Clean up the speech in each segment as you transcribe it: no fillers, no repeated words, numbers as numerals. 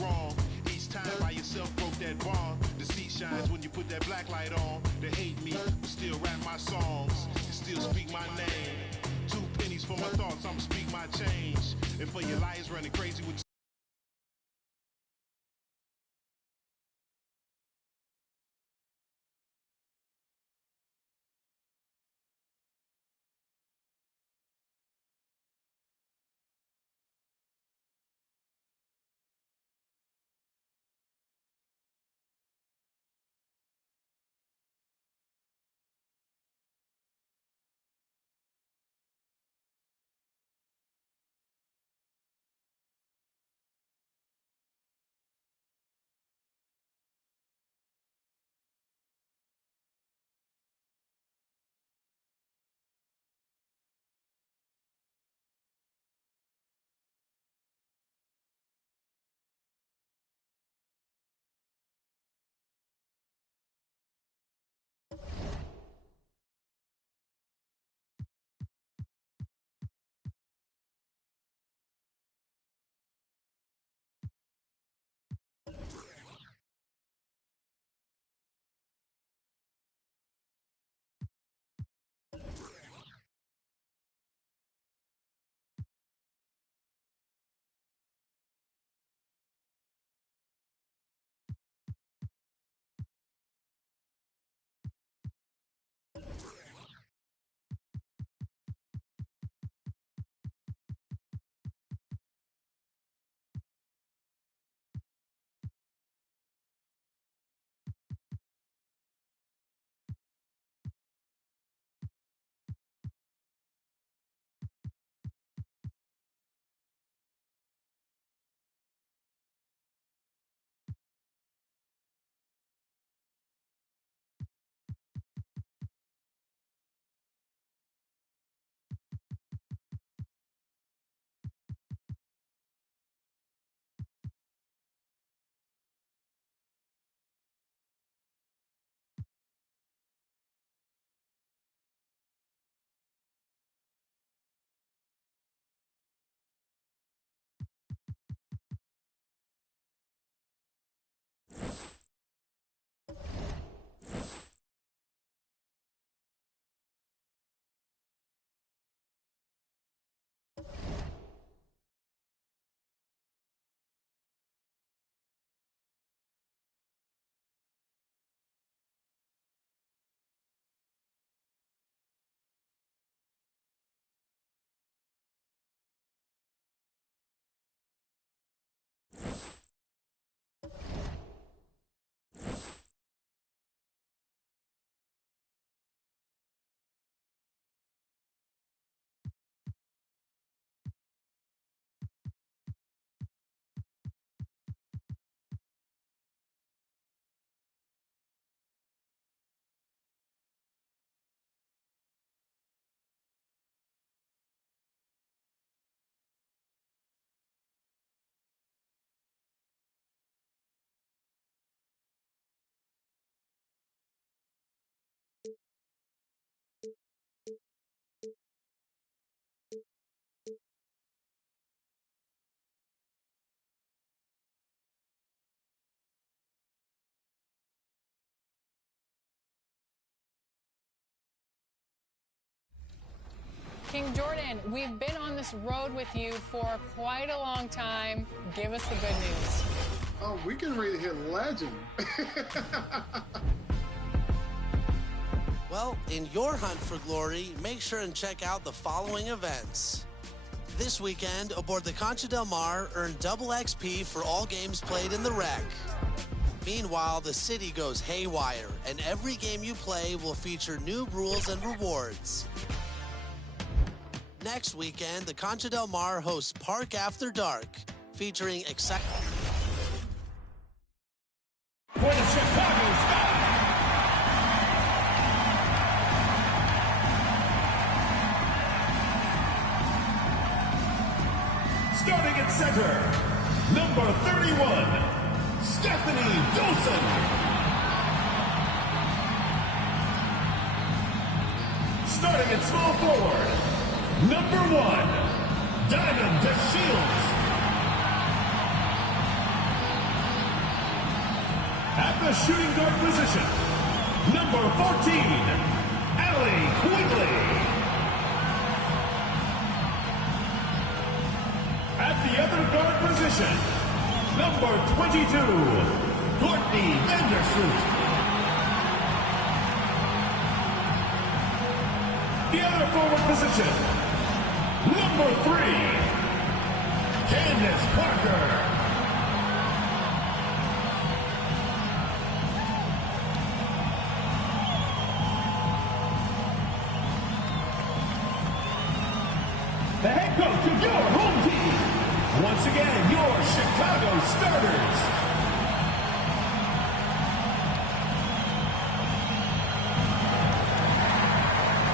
wrong. Each time by yourself broke that bond. The seat shines when you put that black light on. They hate me, but still rap my songs and still speak my name. 2 pennies for my thoughts, I'ma speak my change. And for your liars running crazy with King Jordan, we've been on this road with you for quite a long time. Give us the good news. Oh, we can ready to hit legend. Well, in your hunt for glory, make sure and check out the following events. This weekend, aboard the Concha Del Mar, earn double XP for all games played in the wreck. Meanwhile, the city goes haywire, and every game you play will feature new rules and rewards. Next weekend, the Concha Del Mar hosts Park After Dark, featuring exciting... For the Chicago Sky. Starting at center, number 31, Stephanie Dawson. Starting at small forward, number 1, Diamond DeShields. the shooting guard position, number 14, Allie Quigley. At the other guard position, number 22, Courtney Vandersloot. The other forward position, number 3, Candace Parker. The head coach of your home team. Once again, your Chicago starters.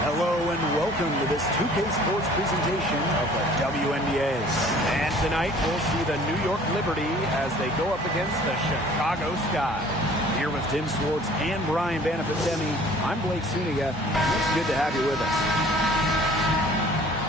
Hello and welcome to this 2K Sports presentation of the WNBA. And tonight we'll see the New York Liberty as they go up against the Chicago Sky. Here with Tim Swartz and Brian Banafitemi, I'm Blake Suniga, and it's good to have you with us.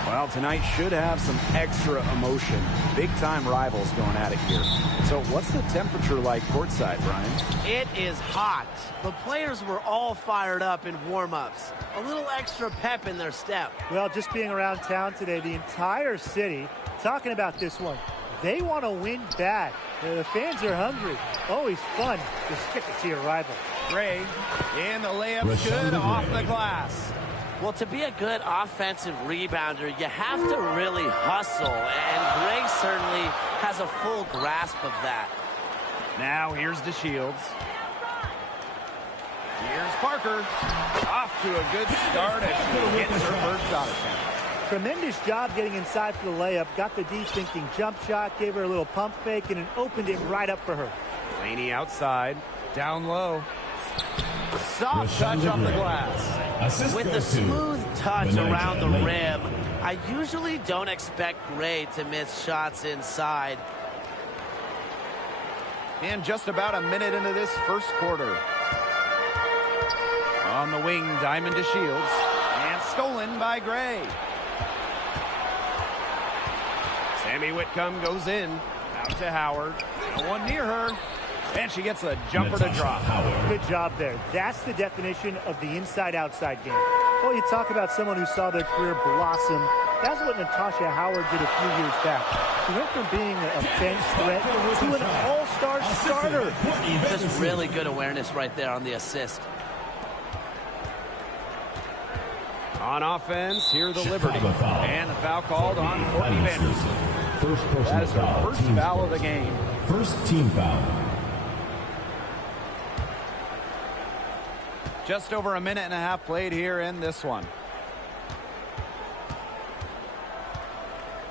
Well, tonight should have some extra emotion. Big-time rivals going at it here. So what's the temperature like courtside, Brian? It is hot. The players were all fired up in warm-ups. A little extra pep in their step. Well, just being around town today, the entire city talking about this one. They want to win bad. The fans are hungry. Always fun to stick it to your rival. Gray, and the layup's good off the glass. Well, to be a good offensive rebounder, you have to really hustle, and Gray certainly has a full grasp of that. Now here's DeShields. Here's Parker. Off to a good start as she hits her first shot attempt. Tremendous job getting inside for the layup. Got the D thinking jump shot, gave her a little pump fake, and it opened it right up for her. Laney outside, down low. Soft touch off the glass. With the smooth touch around the rim, I usually don't expect Gray to miss shots inside. And just about a minute into this first quarter. On the wing, Diamond DeShields. And stolen by Gray. Sammy Whitcomb goes in. Out to Howard. No one near her. And she gets a jumper to drop. Good job there. That's the definition of the inside-outside game. Oh, you talk about someone who saw their career blossom. That's what Natasha Howard did a few years back. She went from being a bench threat to an all-star starter. Just really good awareness right there on the assist. On offense, here the Liberty. And the foul called on Courtney Vandersloot. That is her first foul of the game. First team foul. Just over a minute and a half played here in this one.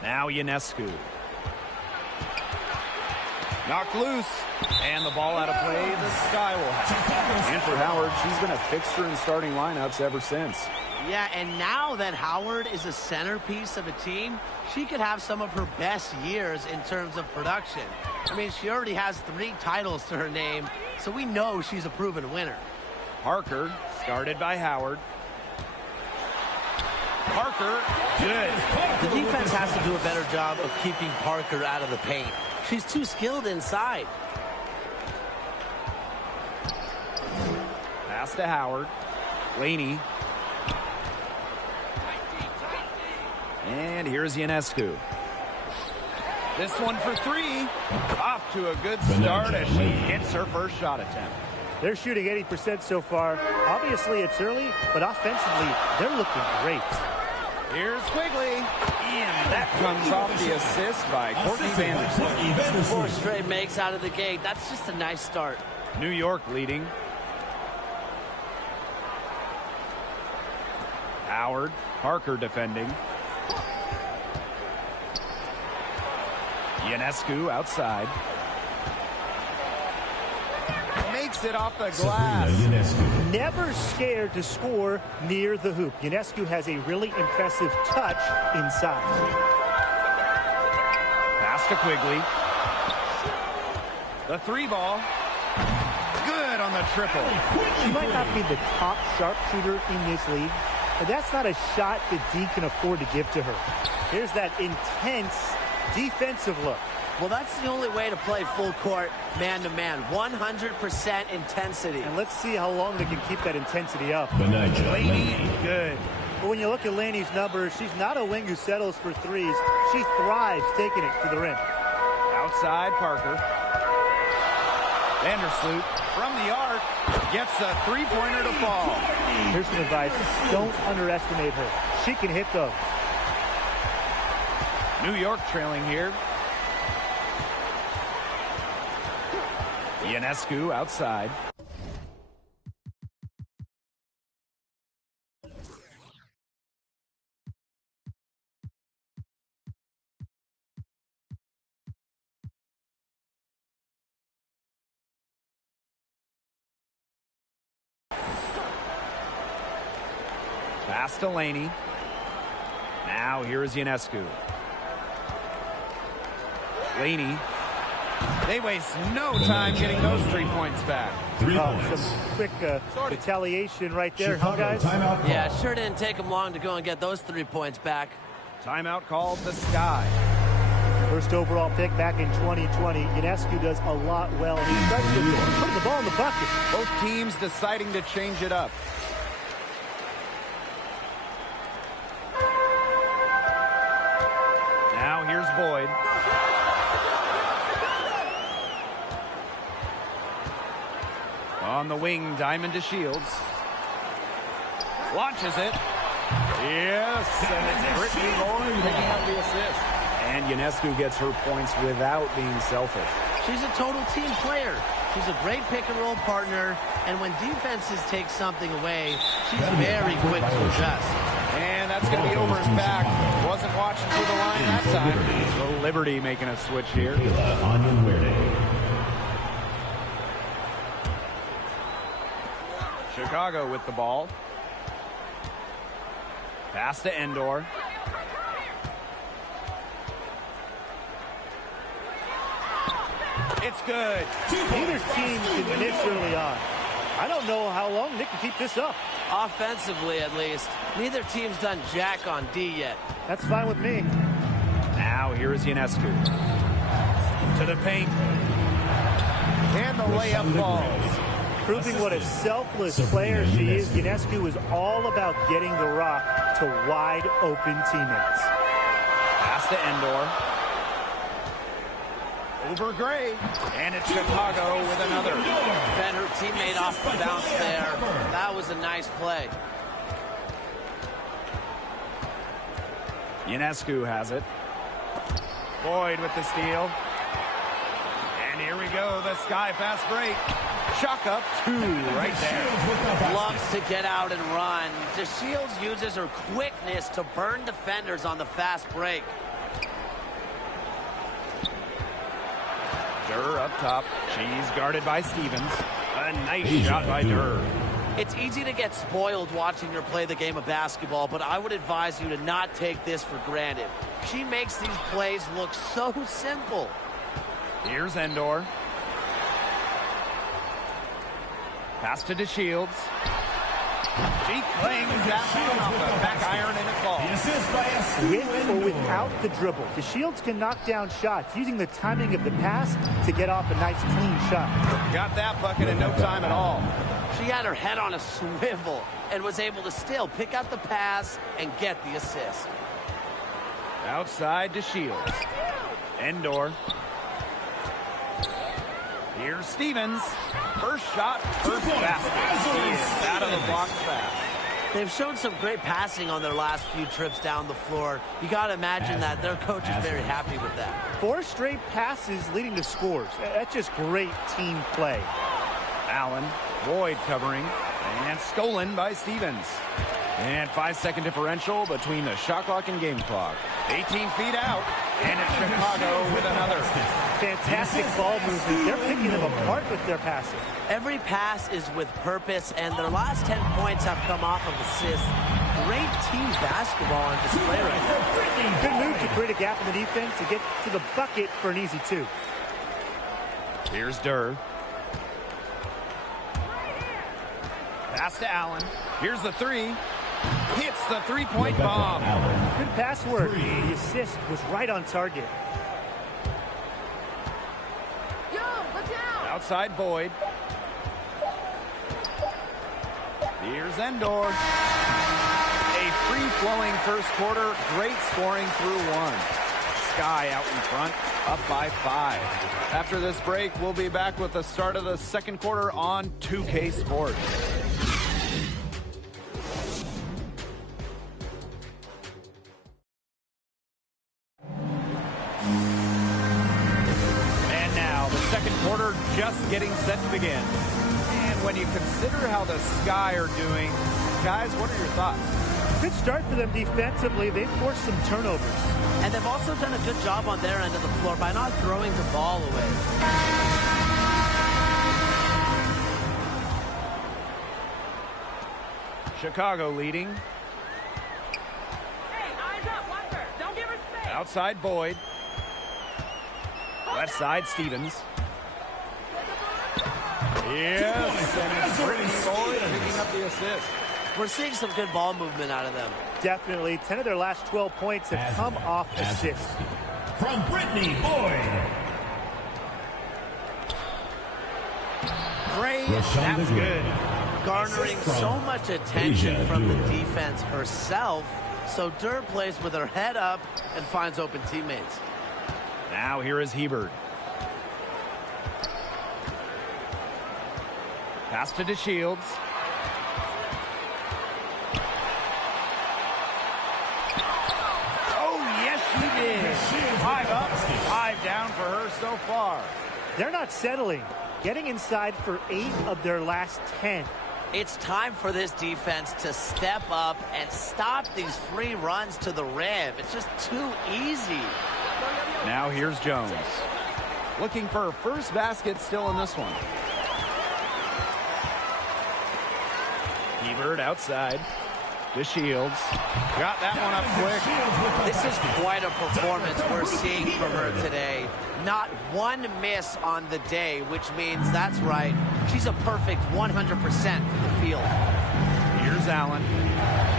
Now Ionescu. Knocked loose. And the ball out of play. The Sky will have it. And for Howard, she's been a fixture in starting lineups ever since. Yeah, and now that Howard is a centerpiece of a team, she could have some of her best years in terms of production. I mean, she already has 3 titles to her name, so we know she's a proven winner. Parker, started by Howard. Parker, good. The defense has to do a better job of keeping Parker out of the paint. She's too skilled inside. Pass to Howard. Laney. And here's Ionescu. This one for 3. Off to a good start as she hits her first shot attempt. They're shooting 80% so far. Obviously, it's early, but offensively, they're looking great. Here's Quigley. And that comes off the assist by Courtney Vandersloot. 4 straight makes out of the gate. That's just a nice start. New York leading. Howard. Parker defending. Ionescu outside. Makes it off the glass. Never scared to score near the hoop. Ionescu has a really impressive touch inside. Pass to Quigley. The 3 ball. Good on the triple. She might not be the top sharpshooter in this league, but that's not a shot that D can afford to give to her. Here's that intense defensive look. Well, that's the only way to play full court man-to-man. 100% intensity. And let's see how long they can keep that intensity up. Laney. Good. But when you look at Laney's numbers, she's not a wing who settles for threes. She thrives taking it to the rim. Outside, Parker. Vandersloot from the arc gets the three-pointer to fall. Here's some advice. Don't underestimate her. She can hit those. New York trailing here. Ionescu outside. Pass to Laney. Now here is Ionescu. Laney. They waste no time getting those 3 points back. Some quick retaliation right there, huh, guys? Yeah, sure didn't take them long to go and get those 3 points back. Timeout called the Sky. First overall pick back in 2020. Ionescu does a lot well. And he starts with putting the ball in the bucket. Both teams deciding to change it up. Now here's Boyd. On the wing, Diamond to Shields. Launches it. Yes, and it's Brittany Boyd picking up the assist. And Ionescu gets her points without being selfish. She's a total team player. She's a great pick-and-roll partner, and when defenses take something away, she's very quick to adjust. And that's going to be over and back. Wasn't watching for the line that time. So Liberty making a switch here. Chicago with the ball. Pass to Endor. It's good. Neither team can miss early on. I don't know how long they can keep this up. Offensively, at least. Neither team's done jack on D yet. That's fine with me. Now here is Ionescu. To the paint. And the layup falls. Proving what a selfless player she is, Ionescu is all about getting the rock to wide open teammates. Pass to Endor. Over Gray. And it's Chicago with another. Fed her teammate off the bounce there. That was a nice play. Ionescu has it. Boyd with the steal. And here we go, the Sky fast break. Chuck up 2 right there. Loves to get out and run. DeShields uses her quickness to burn defenders on the fast break. Durr up top. She's guarded by Stevens. A nice shot by Durr. It's easy to get spoiled watching her play the game of basketball, but I would advise you to not take this for granted. She makes these plays look so simple. Here's Endor. Pass to DeShields. She clings that one off the back iron and it falls. With or without the dribble, DeShields can knock down shots using the timing of the pass to get off a nice clean shot. Got that bucket in no time at all. She had her head on a swivel and was able to still pick up the pass and get the assist. Outside DeShields. Endor. Here's Stevens. First shot, first basket. She is out of the blocks fast. They've shown some great passing on their last few trips down the floor. You got to imagine that their coach is very happy with that. 4 straight passes leading to scores. That's just great team play. Allen, Boyd covering, and stolen by Stevens. And 5-second differential between the shot clock and game clock. 18 feet out, and it's Chicago with another. Fantastic ball movement. They're picking them apart with their passing. Every pass is with purpose, and their last 10 points have come off of assists. Great team basketball on display right now. Good move to create a gap in the defense to get to the bucket for an easy 2. Here's Durr. Pass to Allen. Here's the 3. Hits the three-point bomb. Good pass work. The assist was right on target. Outside Boyd. Here's Endor. A free-flowing first quarter. Great scoring through one. Sky out in front, up by 5. After this break, we'll be back with the start of the second quarter on 2K Sports. And now, the second quarter just getting set to begin. And when you consider how the Sky are doing, guys, what are your thoughts? Good start for them defensively. They've forced some turnovers. And they've also done a good job on their end of the floor by not throwing the ball away. Chicago leading. Hey, eyes up, watch her. Don't give her space. Outside Boyd. Left side Stevens. Yes, and it's Brittany Boyd picking up the assist. We're seeing some good ball movement out of them. Definitely. 10 of their last 12 points have come off assists. From Brittany Boyd. Great. That's good. Garnering so much attention from the defense herself. So Durr plays with her head up and finds open teammates. Now here is Hebert. Pass to DeShields. Five up, 5 down for her so far. They're not settling. Getting inside for 8 of their last 10. It's time for this defense to step up and stop these free runs to the rim. It's just too easy. Now here's Jones. Looking for her first basket still in this one. Hebert outside. DeShields. Got that one up quick. This is quite a performance we're seeing from her today. Not one miss on the day, which means, that's right, she's a perfect 100% from the field. Here's Allen.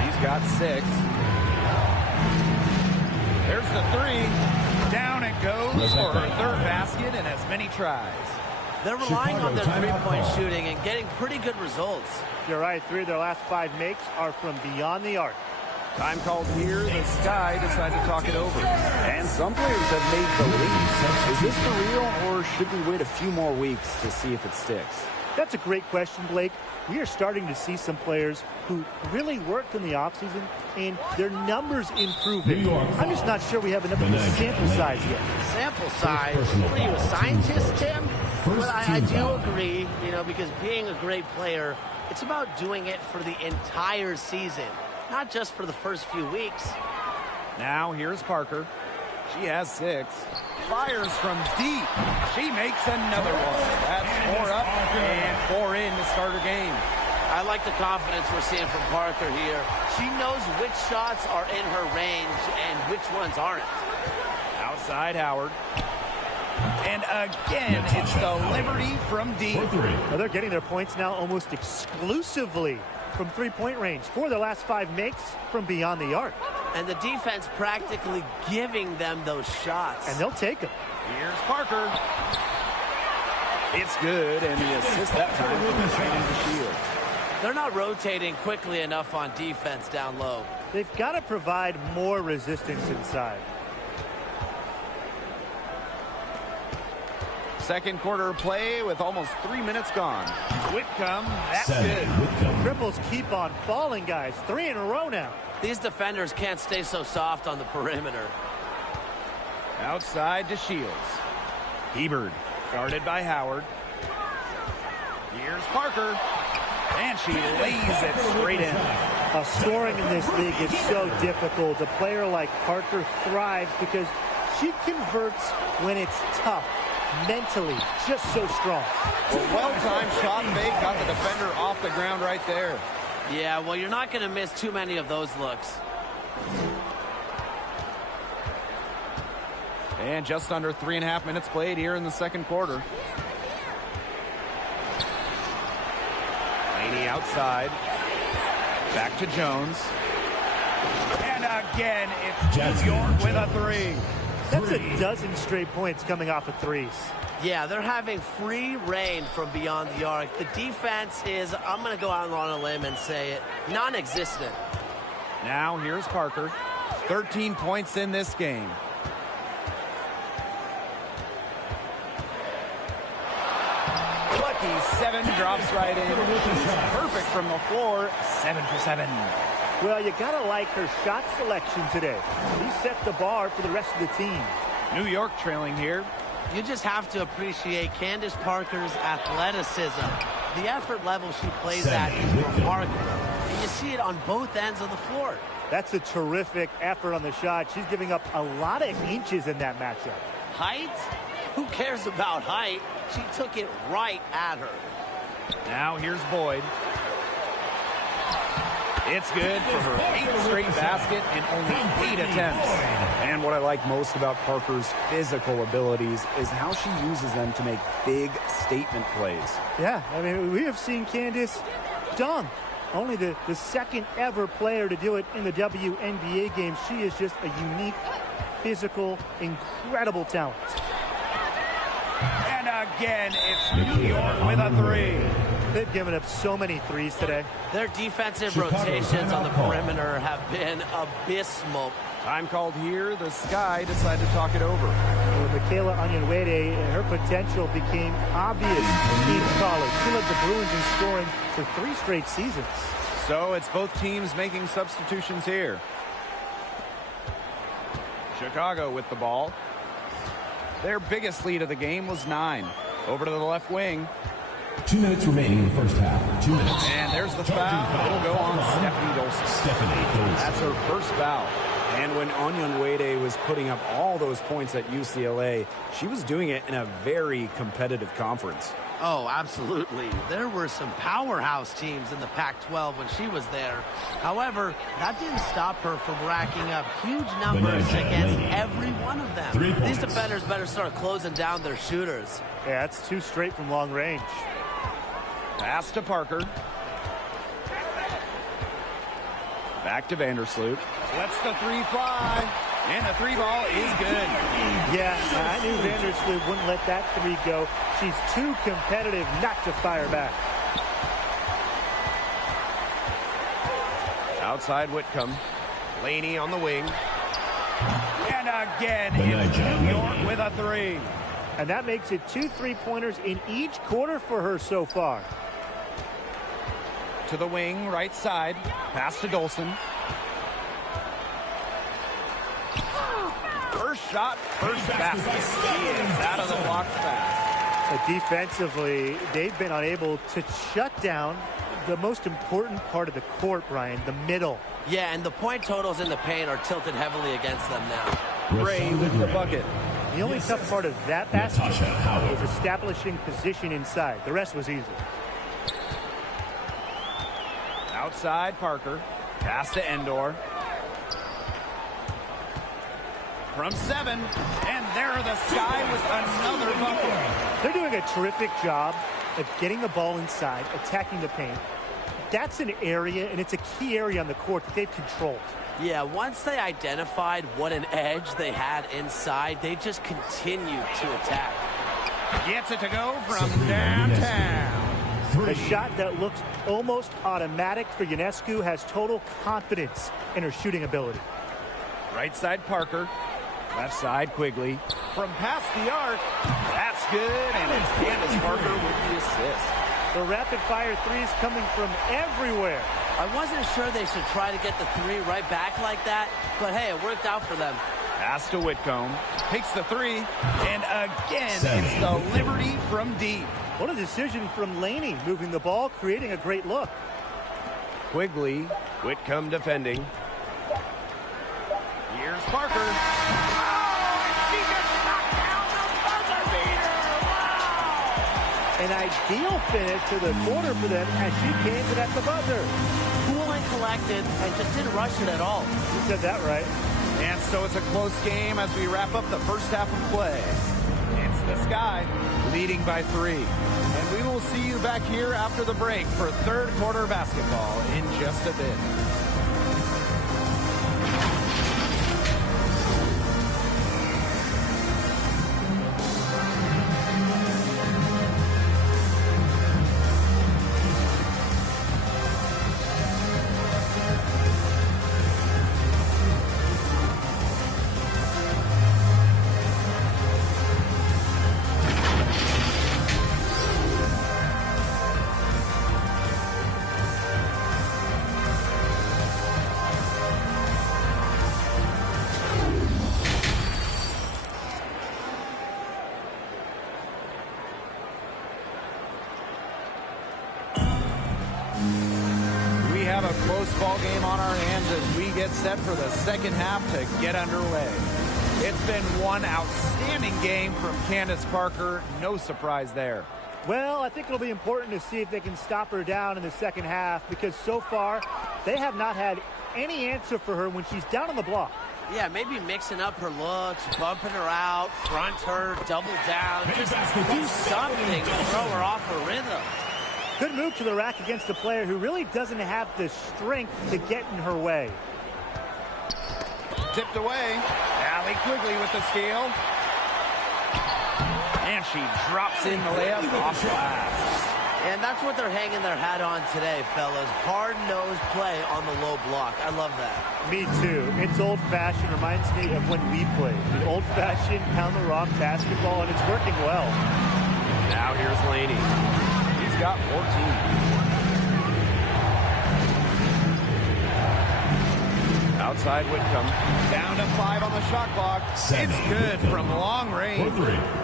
She's got 6. There's the 3. Down it goes for her third basket and as many tries. They're relying on their three-point shooting and getting pretty good results. You're right. 3 of their last 5 makes are from beyond the arc. Time called here. The Sky decided to talk it over. And some players have made the leap. Is this for real, or should we wait a few more weeks to see if it sticks? That's a great question, Blake. We are starting to see some players who really worked in the offseason, and their numbers improving. I'm just not sure we have enough of a sample size yet. Sample size? What are you, a scientist, Tim? Well, I do agree, because being a great player, it's about doing it for the entire season, not just for the first few weeks. Now here's Parker. She has 6. Fires from deep. She makes another one. That's 4 up and 4 in to start her game. I like the confidence we're seeing from Parker here. She knows which shots are in her range and which ones aren't. Outside Howard. And again, it's the Liberty from deep. Well, they're getting their points now almost exclusively from three-point range. 4 of their last 5 makes from beyond the arc. And the defense practically giving them those shots. And they'll take them. Here's Parker. It's good, and the assist that time from Brandon DeShields. They're not rotating quickly enough on defense down low. They've got to provide more resistance inside. Second quarter play with almost 3 minutes gone. Whitcomb, that's good. Triples keep on falling, guys. 3 in a row now. These defenders can't stay so soft on the perimeter. Outside DeShields. Hebert, guarded by Howard. Here's Parker. And she lays it straight in. Scoring in this league is so difficult. A player like Parker thrives because she converts when it's tough. Mentally, just so strong. A well-timed shot fake got the defender off the ground right there. Yeah, well, you're not going to miss too many of those looks. And just under 3.5 minutes played here in the second quarter. Laney outside. Back to Jones. And again, it's New York with a 3. That's a dozen straight points coming off of threes. Yeah, they're having free reign from beyond the arc. The defense is, I'm going to go out on a limb and say it, non-existent. Now here's Parker. 13 points in this game. Lucky 7 drops right in. He's perfect from the floor. 7 for 7. Well, you got to like her shot selection today. He set the bar for the rest of the team. New York trailing here. You just have to appreciate Candace Parker's athleticism. The effort level she plays at is remarkable. And you see it on both ends of the floor. That's a terrific effort on the shot. She's giving up a lot of inches in that matchup. Height? Who cares about height? She took it right at her. Now here's Boyd. It's good for her 8th straight basket in only 8 attempts. And what I like most about Parker's physical abilities is how she uses them to make big statement plays. Yeah, I mean, we have seen Candace dunk. Only the second ever player to do it in the WNBA game. She is just a unique, physical, incredible talent. And again, it's New York with a 3. They've given up so many threes today. Their defensive rotations on the perimeter have been abysmal. Time called here. The Sky decided to talk it over. Well, Michaela Onyenwere, her potential became obvious in college. She led the Bruins in scoring for 3 straight seasons. So it's both teams making substitutions here. Chicago with the ball. Their biggest lead of the game was 9. Over to the left wing. 2 minutes remaining in the first half. 2 minutes. And there's the foul. It'll go on Stephanie Dolson. That's her first foul. And when Onyenwere was putting up all those points at UCLA, she was doing it in a very competitive conference. Oh, absolutely. There were some powerhouse teams in the Pac-12 when she was there. However, that didn't stop her from racking up huge numbers against every one of them. These defenders better start closing down their shooters. Yeah, that's 2 straight from long range. Pass to Parker. Back to Vandersloot. Lets the 3 fly. And the 3 ball is good. Yeah, I knew Vandersloot wouldn't let that 3 go. She's too competitive not to fire back. Outside Whitcomb. Laney on the wing. And again, it's New York with a 3. And that makes it 2 3-pointers in each quarter for her so far. To the wing, right side. Pass to Dolson. First shot, first basket. He is out of the block fast. Defensively, they've been unable to shut down the most important part of the court, Brian, the middle. Yeah, and the point totals in the paint are tilted heavily against them now. Gray with the bucket. The only tough part of that basket was establishing position inside. The rest was easy. Outside Parker. Pass to Endor. From 7, and there the Sky with another bucket. They're doing a terrific job of getting the ball inside, attacking the paint. That's an area, and it's a key area on the court that they've controlled. Yeah, once they identified what an edge they had inside, they just continued to attack. Gets it to go from downtown. A shot that looks almost automatic for Ionescu has total confidence in her shooting ability. Right side Parker. Left side Quigley. From past the arc. That's good, and it's Candace Parker with the assist. The rapid-fire threes coming from everywhere. I wasn't sure they should try to get the 3 right back like that, but hey, it worked out for them. Pass to Whitcomb. Takes the 3, and again, it's the Liberty from deep. What a decision from Laney, moving the ball, creating a great look. Quigley, Whitcomb defending. Here's Parker. Oh, and she just knocked down the buzzer beater. Wow! An ideal finish to the quarter for them as she came to at the buzzer. Cool and collected, and just didn't rush it at all. You said that right. And so it's a close game as we wrap up the first half of play. It's the Sky leading by 3. And we will see you back here after the break for third quarter basketball in just a bit. close ball game on our hands as we get set for the second half to get underway. It's been one outstanding game from Candace Parker. No surprise there. Well, I think it'll be important to see if they can stop her down in the second half, because so far they have not had any answer for her when she's down on the block. Yeah, maybe mixing up her looks, bumping her out, front her, double down, just do something to throw her off her rhythm. Good move to the rack against a player who really doesn't have the strength to get in her way. Tipped away. Allie Quigley with the steal. And she drops in the layup off glass. And that's what they're hanging their hat on today, fellas. Hard-nosed play on the low block. I love that. Me too. It's old-fashioned. Reminds me of when we played. The old-fashioned pound-the-rock basketball, and it's working well. Now here's Laney. He's got 14. Outside Whitcomb. Down to 5 on the shot clock. It's good from long range.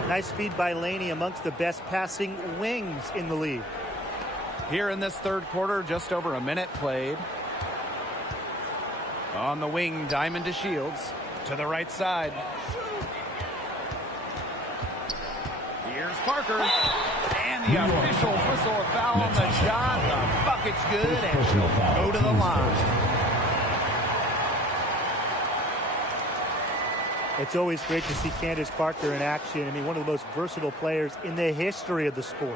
Nice speed by Laney, amongst the best passing wings in the league. Here in this third quarter, just over a minute played. On the wing, Diamond to Shields. To the right side. Here's Parker. And the officials whistle a foul on the shot. The bucket's good, and she'll go to the line. It's always great to see Candace Parker in action. I mean, one of the most versatile players in the history of the sport.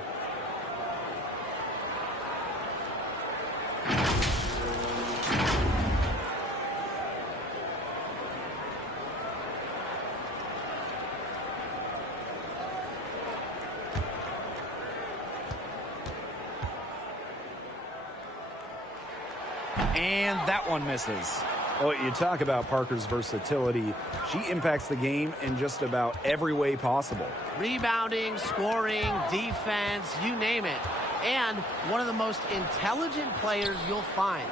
And that one misses. Well, you talk about Parker's versatility. She impacts the game in just about every way possible. Rebounding, scoring, defense, you name it. And one of the most intelligent players you'll find.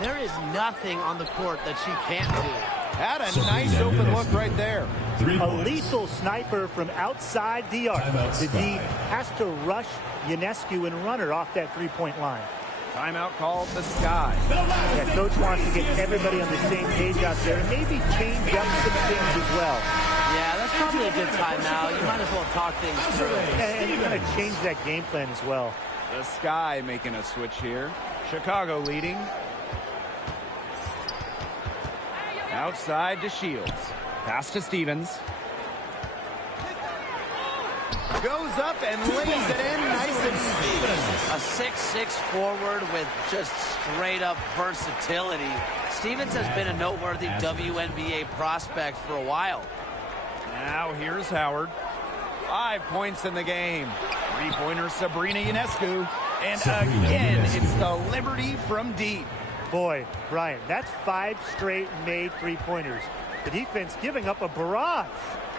There is nothing on the court that she can't do. Had a nice open look right there. A lethal sniper from outside the arc. The D has to rush Ionescu and run her off that three-point line. Timeout called the Sky. Yeah, coach wants to get everybody on the same page out there and maybe change up some things as well. Yeah, that's probably a good timeout. You might as well talk things through. And kind of change that game plan as well. The Sky making a switch here. Chicago leading. Outside to Shields. Pass to Stevens. Goes up and lays it in nice and easy. A 6'6" forward with just straight-up versatility. Stevens has been a noteworthy WNBA prospect for a while. Now here's Howard. 5 points in the game. Three-pointer Sabrina Ionescu. And again, it's the Liberty from deep. Boy, Brian, that's 5 straight made three-pointers. The defense giving up a barrage.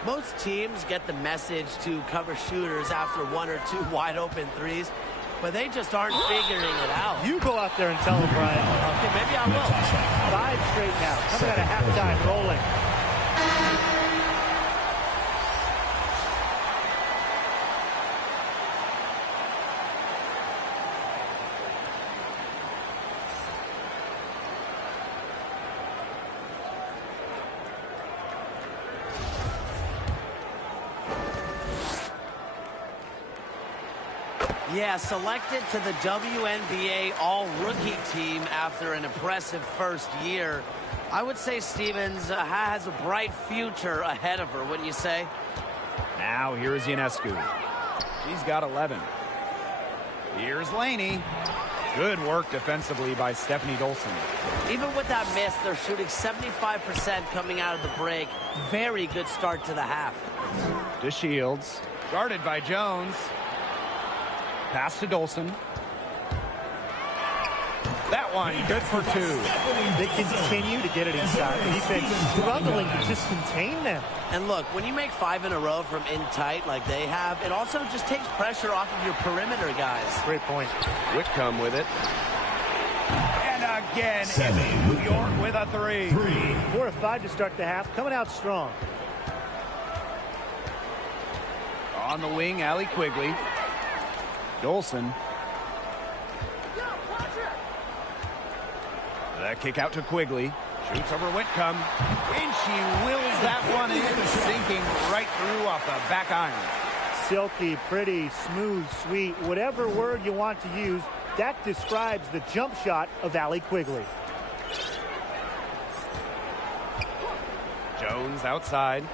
Most teams get the message to cover shooters after 1 or 2 wide-open threes, but they just aren't figuring it out. You go out there and tell them, Brian. Okay, maybe I will. 5 straight now. Coming out of halftime, rolling. Yeah, selected to the WNBA All-Rookie team after an impressive first year. I would say Stevens has a bright future ahead of her, wouldn't you say? Now here's Ionescu. She's got 11. Here's Laney. Good work defensively by Stephanie Dolson. Even with that miss, they're shooting 75% coming out of the break. Very good start to the half. To Shields. Guarded by Jones. Pass to Dolson. That one, good for 2. They continue to get it inside. The defense struggling to just contain them. And look, when you make 5 in a row from in tight like they have, it also just takes pressure off of your perimeter guys. Great point. Whitcomb with it. And again, it's New York with a 3. 4 of 5 to start the half, coming out strong. On the wing, Allie Quigley. Dolson. The kick out to Quigley. Shoots over Whitcomb. And she wills that one in, sinking right through off the back iron. Silky, pretty, smooth, sweet, whatever word you want to use, that describes the jump shot of Allie Quigley. Jones outside.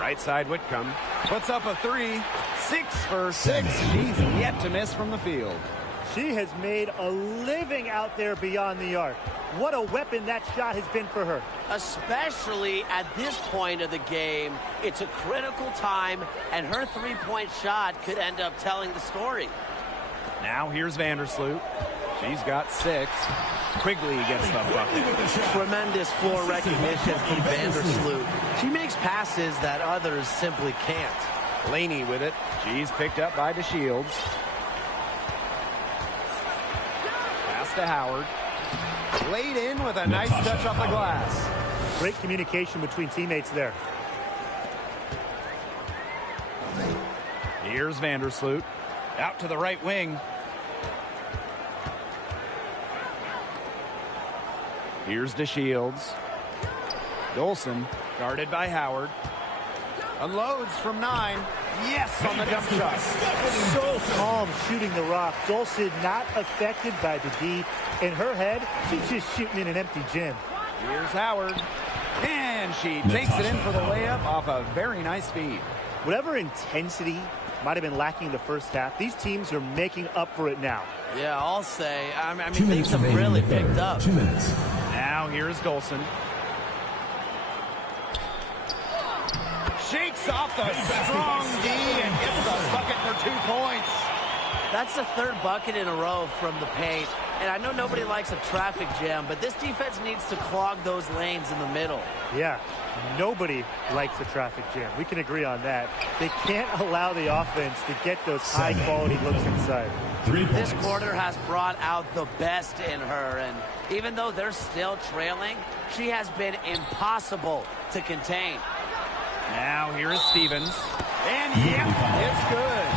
Right side Whitcomb. Puts up a three. 6 for 6. She's yet to miss from the field. She has made a living out there beyond the arc. What a weapon that shot has been for her. Especially at this point of the game, it's a critical time, and her three-point shot could end up telling the story. Now here's Vandersloot. She's got 6. Quigley gets the bucket. Tremendous floor recognition from Vandersloot. She makes passes that others simply can't. Laney with it. She's picked up by DeShields. Pass to Howard. Laid in with a nice touch off the glass. Great communication between teammates there. Here's Vandersloot. Out to the right wing. Here's DeShields. Dolson guarded by Howard. Unloads from 9. Yes, on the jump shot. So calm shooting the rock. Dolson not affected by the D. In her head, she's just shooting in an empty gym. Here's Howard. And she takes it in for the layup off a very nice feed. Whatever intensity might have been lacking the first half, these teams are making up for it now. Yeah, I'll say. I mean things have really picked up. 2 minutes. Now here's Dolson. Shakes off the strong D and gets the bucket for 2 points. That's the third bucket in a row from the paint. And I know nobody likes a traffic jam, but this defense needs to clog those lanes in the middle. Yeah, nobody likes a traffic jam. We can agree on that. They can't allow the offense to get those high-quality looks inside. 3 points. This quarter has brought out the best in her, and even though they're still trailing, she has been impossible to contain. Now here is Stevens. And yep, it's good.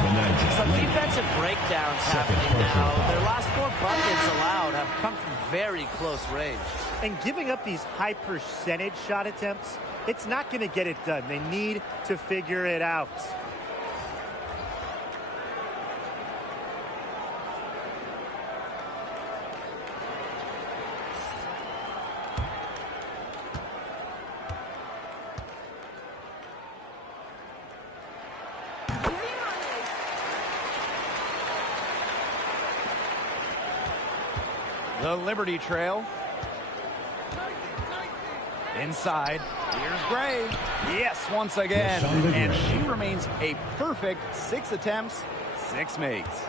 Some defensive breakdowns happening now. Their last 4 buckets allowed have come from very close range. And giving up these high percentage shot attempts, it's not going to get it done. They need to figure it out. The Liberty trail. Inside. Here's Gray. Yes, once again. And she remains a perfect 6 attempts, 6 makes.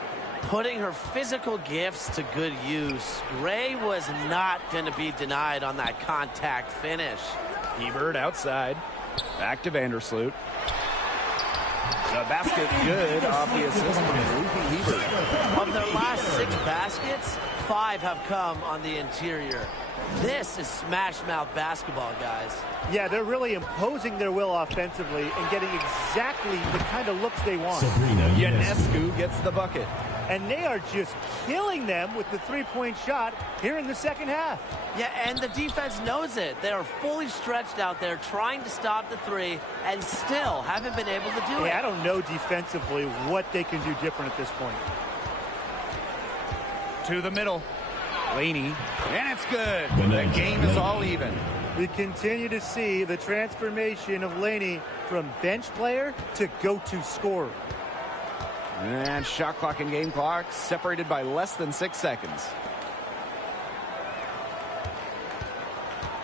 Putting her physical gifts to good use, Gray was not going to be denied on that contact finish. Hebert outside. Back to Vandersloot. The basket good off the assist from Ruthie Hebert. Of their last 6 baskets, 5 have come on the interior. This is smash mouth basketball, guys. Yeah, they're really imposing their will offensively and getting exactly the kind of looks they want. Ionescu gets the bucket. And they are just killing them with the three-point shot here in the second half. Yeah, and the defense knows it. They are fully stretched out there trying to stop the 3 and still haven't been able to do it. I don't know defensively what they can do different at this point. To the middle. Laney. And it's good. The game is all even. We continue to see the transformation of Laney from bench player to go-to scorer. And shot clock and game clock separated by less than 6 seconds.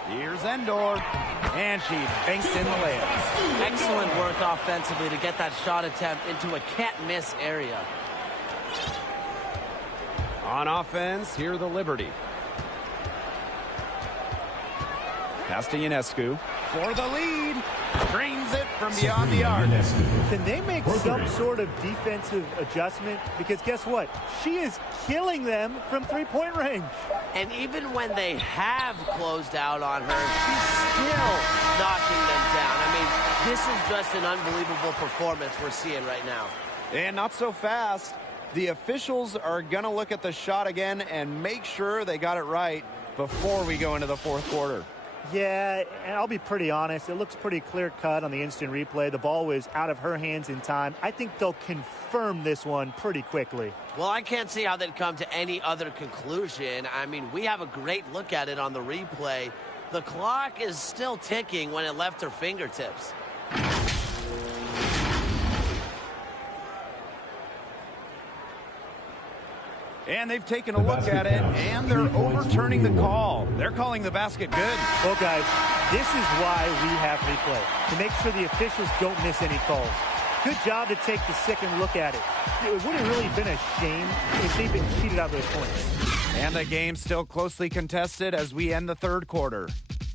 Here's Endor. And she banks in the layup. Excellent work offensively to get that shot attempt into a can't-miss area. On offense, here the Liberty. Pass to Ionescu for the lead. Drains it from beyond the arc. Can they make some sort of defensive adjustment? Because guess what? She is killing them from three-point range. And even when they have closed out on her, she's still knocking them down. I mean, this is just an unbelievable performance we're seeing right now. And not so fast. The officials are going to look at the shot again and make sure they got it right. before we go into the fourth quarter. Yeah, and I'll be pretty honest. It looks pretty clear-cut on the instant replay. The ball was out of her hands in time. I think they'll confirm this one pretty quickly. Well, I can't see how they'd come to any other conclusion. I mean, we have a great look at it on the replay. The clock is still ticking when it left her fingertips. And they've taken a look at it, and they're overturning the call. They're calling the basket good. Well, guys, this is why we have replay, to make sure the officials don't miss any calls. Good job to take the second look at it. It would have really been a shame if they'd been cheated out of those points. And the game's still closely contested as we end the third quarter.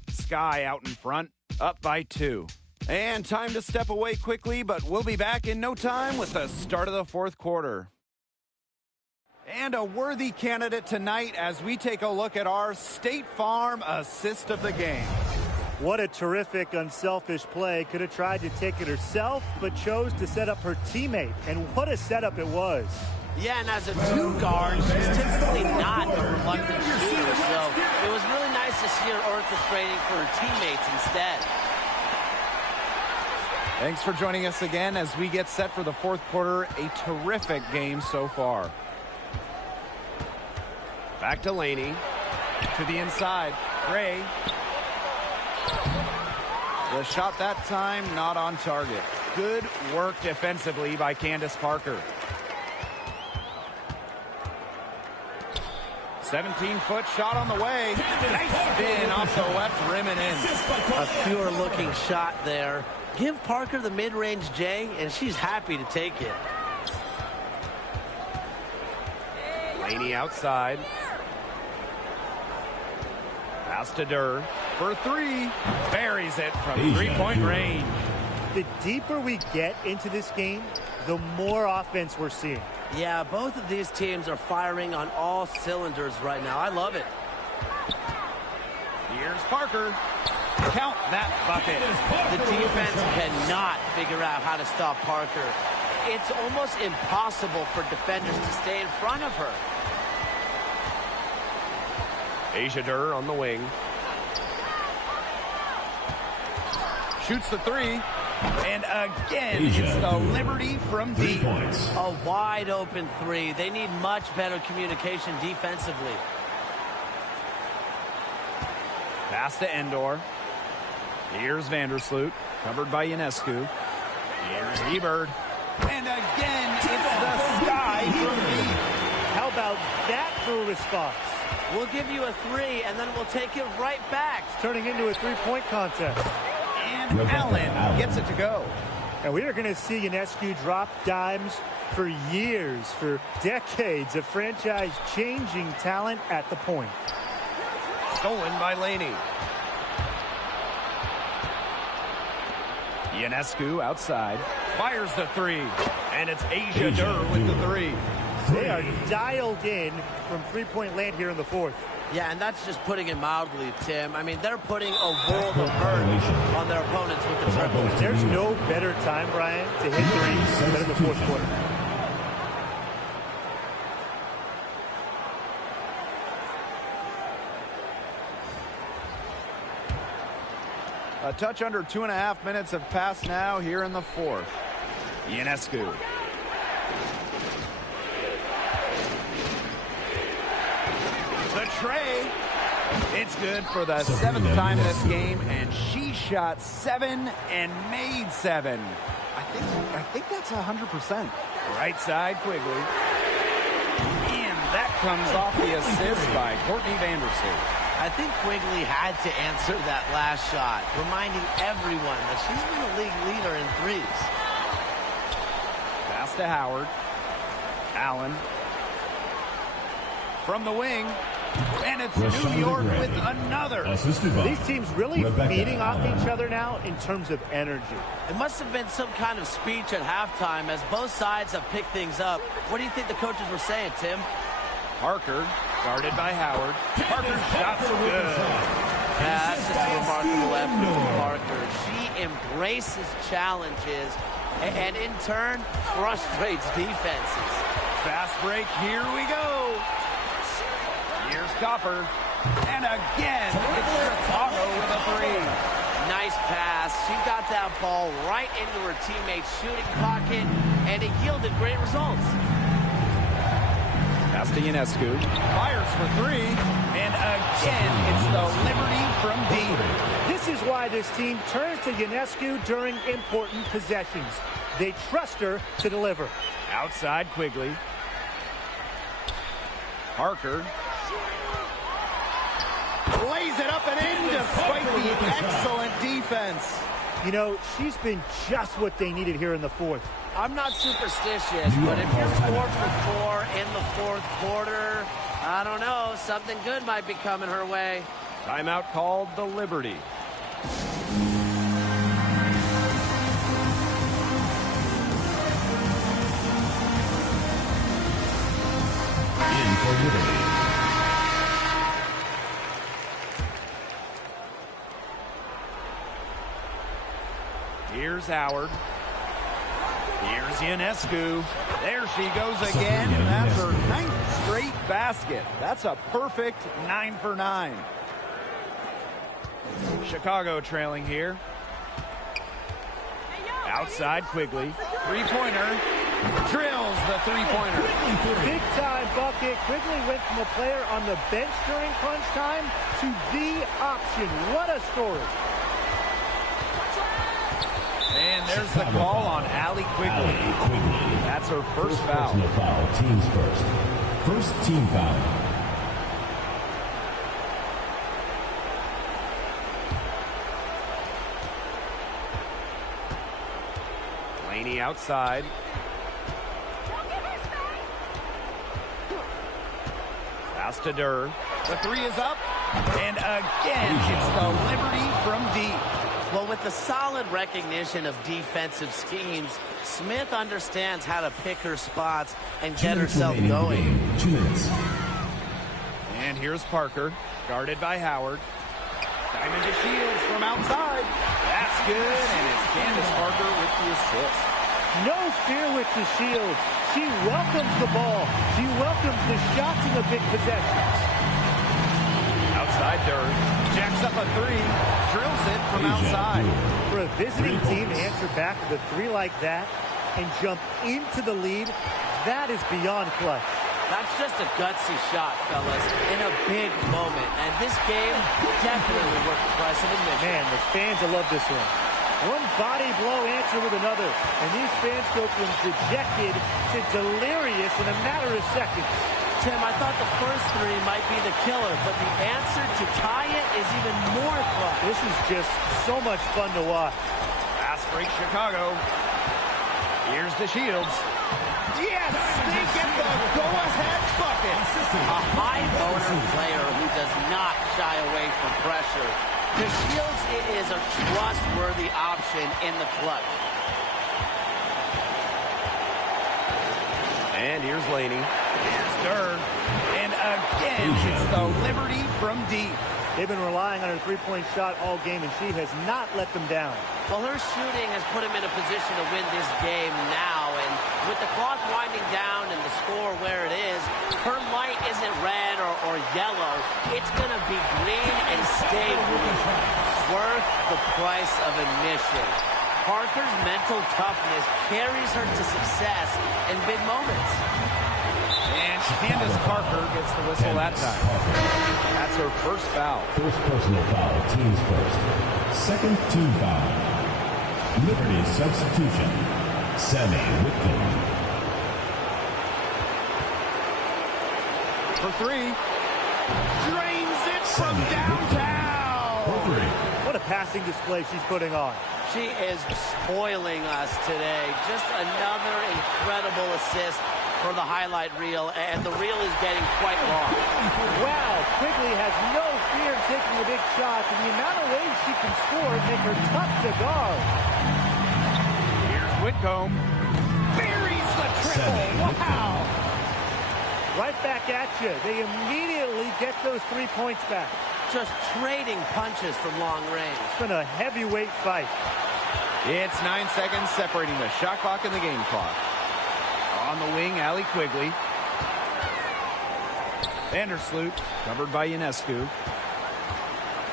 Sky out in front, up by 2. And time to step away quickly, but we'll be back in no time with the start of the fourth quarter. And a worthy candidate tonight as we take a look at our State Farm assist of the game. What a terrific, unselfish play. Could have tried to take it herself, but chose to set up her teammate. And what a setup it was. Yeah, and as a two-guard, she's typically not a reluctant shooter, so it was really nice to see her orchestrating for her teammates instead. Thanks for joining us again as we get set for the fourth quarter. A terrific game so far. Back to Laney. To the inside. Gray. The shot that time not on target. Good work defensively by Candace Parker. 17-foot shot on the way. Nice spin off the left rim and in. A pure looking shot there. Give Parker the mid-range J, and she's happy to take it. Laney outside. Pass to Durr for 3. Buries it from three-point range. The deeper we get into this game, the more offense we're seeing. Yeah, both of these teams are firing on all cylinders right now. I love it. Here's Parker. Count that bucket. The defense cannot figure out how to stop Parker. It's almost impossible for defenders to stay in front of her. Asia Durr on the wing. Shoots the 3. And again, it's the Liberty from deep. A wide open 3. They need much better communication defensively. Pass to Endor. Here's Vandersloot, covered by Ionescu. Here's Hebert. And again, it's the Sky from deep. How about that for a response? We'll give you a 3, and then we'll take it right back. It's turning into a three-point contest. And Allen gets it to go. And we are going to see Ionescu drop dimes for years, for decades, of franchise-changing talent at the point. Stolen by Laney. Ionescu outside. Fires the 3. And it's Asia Durr with the 3. They are dialed in from three-point land here in the fourth. Yeah, and that's just putting it mildly, Tim. I mean, they're putting a world of hurt on their opponents with the triple. There's no better time, Brian, to hit threes than in the fourth quarter. A touch under 2.5 minutes have passed now here in the fourth. Ionescu. The tray. It's good for the 7th time this game, and she shot 7 and made 7. I think that's 100%. Right side, Quigley. And that comes off the assist by Courtney Vandersloot. I think Quigley had to answer that last shot, reminding everyone that she's been the league leader in threes. Pass to Howard. Allen. From the wing. And it's New York with another. These teams really feeding off each other now in terms of energy. It must have been some kind of speech at halftime as both sides have picked things up. What do you think the coaches were saying, Tim? Parker, guarded by Howard. Parker's shot's good. Yeah, that's just a remarkable effort from Parker. She embraces challenges and in turn frustrates defenses. Fast break, here we go. Here's Copper. And again, it's Chicago with a three. Nice pass. She got that ball right into her teammate's shooting pocket, and it yielded great results. Pass to Ionescu. Fires for three. And again, it's the Liberty from deep. This is why this team turns to Ionescu during important possessions. They trust her to deliver. Outside Quigley. Parker. Lays it up and in despite the excellent defense. You know, she's been just what they needed here in the fourth. I'm not superstitious, but if you're 4 for 4 in the fourth quarter, I don't know, something good might be coming her way. Timeout called the Liberty. In for Liberty. Here's Howard. Here's Ionescu. There she goes again. That's her 9th straight basket. That's a perfect 9 for 9. Chicago trailing here. Outside Quigley. Three-pointer. Drills the three-pointer. Big-time bucket. Quigley went from a player on the bench during crunch time to the option. What a story. And there's the call on Allie Quigley. That's her first foul. Personal foul, teams first. First team foul. Laney outside. Pass to Durr. The three is up. And again, it's the Liberty from deep. Well, with the solid recognition of defensive schemes, Smith understands how to pick her spots and get herself going. 2 minutes. And here's Parker, guarded by Howard. Diamond to Shields from outside. That's good, and it's Candace Parker with the assist. No fear with the Shields. She welcomes the ball. She welcomes the shots in the big possessions. Outside Durr. Jacks up a three. Drills it from outside. For a visiting team to answer back with a three like that and jump into the lead, that is beyond clutch. That's just a gutsy shot, fellas, in a big moment. And this game definitely worth the price of admission. Man, the fans will love this one. One body blow answer with another. And these fans go from dejected to delirious in a matter of seconds. Tim, I thought the first three might be the killer, but the answer to tie it is even more clutch. This is just so much fun to watch. Fast break Chicago. Here's the Shields. Yes, they get the go-ahead bucket. A high-motor player who does not shy away from pressure. The Shields is a trustworthy option in the clutch. And here's Laney. Here's Durr. And again, it's the Liberty from deep. They've been relying on her three-point shot all game, and she has not let them down. Well, her shooting has put him in a position to win this game now, and with the clock winding down and the score where it is, her light isn't red or yellow. It's going to be green and stay green. Worth the price of admission. Parker's mental toughness carries her to success in big moments. And Candace Parker gets the whistle that time. That's her first foul. First personal foul, teams first. Second team foul. Liberty substitution. Sammy Whitcomb. For three. Drains it from downtown. For three. What a passing display she's putting on. She is spoiling us today. Just another incredible assist for the highlight reel, and the reel is getting quite long. Wow, Quigley has no fear in taking the big shots, and the amount of ways she can score make her tough to guard. Here's Whitcomb. Buries the triple. Wow. Right back at you. They immediately get those 3 points back. Just trading punches from long range. It's been a heavyweight fight. It's 9 seconds separating the shot clock and the game clock. On the wing, Allie Quigley. Vandersloot covered by Ionescu.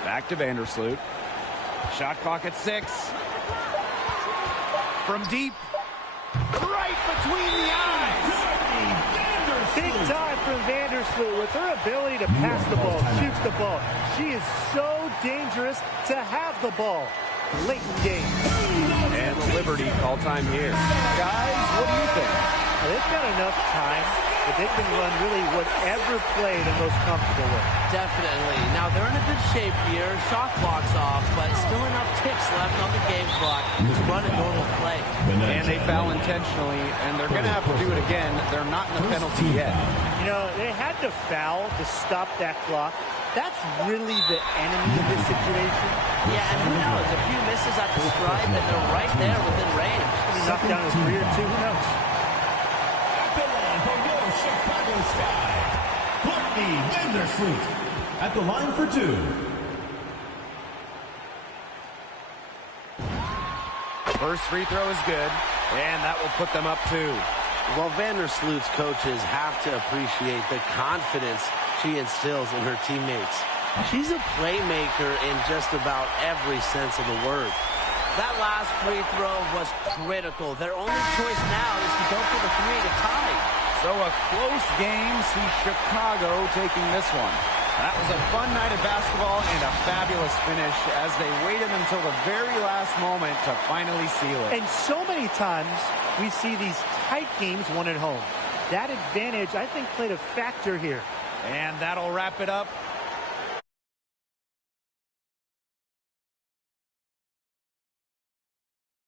Back to Vandersloot. Shot clock at 6. From deep. Right between the eyes. Big time from Vandersloot with her ability to pass the ball, shoot the ball. She is so dangerous to have the ball late in the game. And the Liberty call time here. Guys, what do you think? They've got enough time that they can run really whatever play they're most comfortable with. Definitely. Now, they're in a good shape here. Shot clock's off, but still enough ticks left on the game clock to run a normal play. And they foul intentionally, and they're going to have to do it again. They're not in the penalty yet. You know, they had to foul to stop that clock. That's really the enemy of this situation. Yeah, and who knows? A few misses at the stripe, and they're right there within range. Knock down a 3 or 2, who knows? Chicago Sky, Courtney Vandersloot at the line for 2. First free throw is good, and that will put them up 2. Well, Vandersloot's coaches have to appreciate the confidence she instills in her teammates. She's a playmaker in just about every sense of the word. That last free throw was critical. Their only choice now is to go for the 3 to tie. So a close game sees Chicago taking this one. That was a fun night of basketball and a fabulous finish as they waited until the very last moment to finally seal it. And so many times we see these tight games won at home. That advantage, I think, played a factor here. And that'll wrap it up.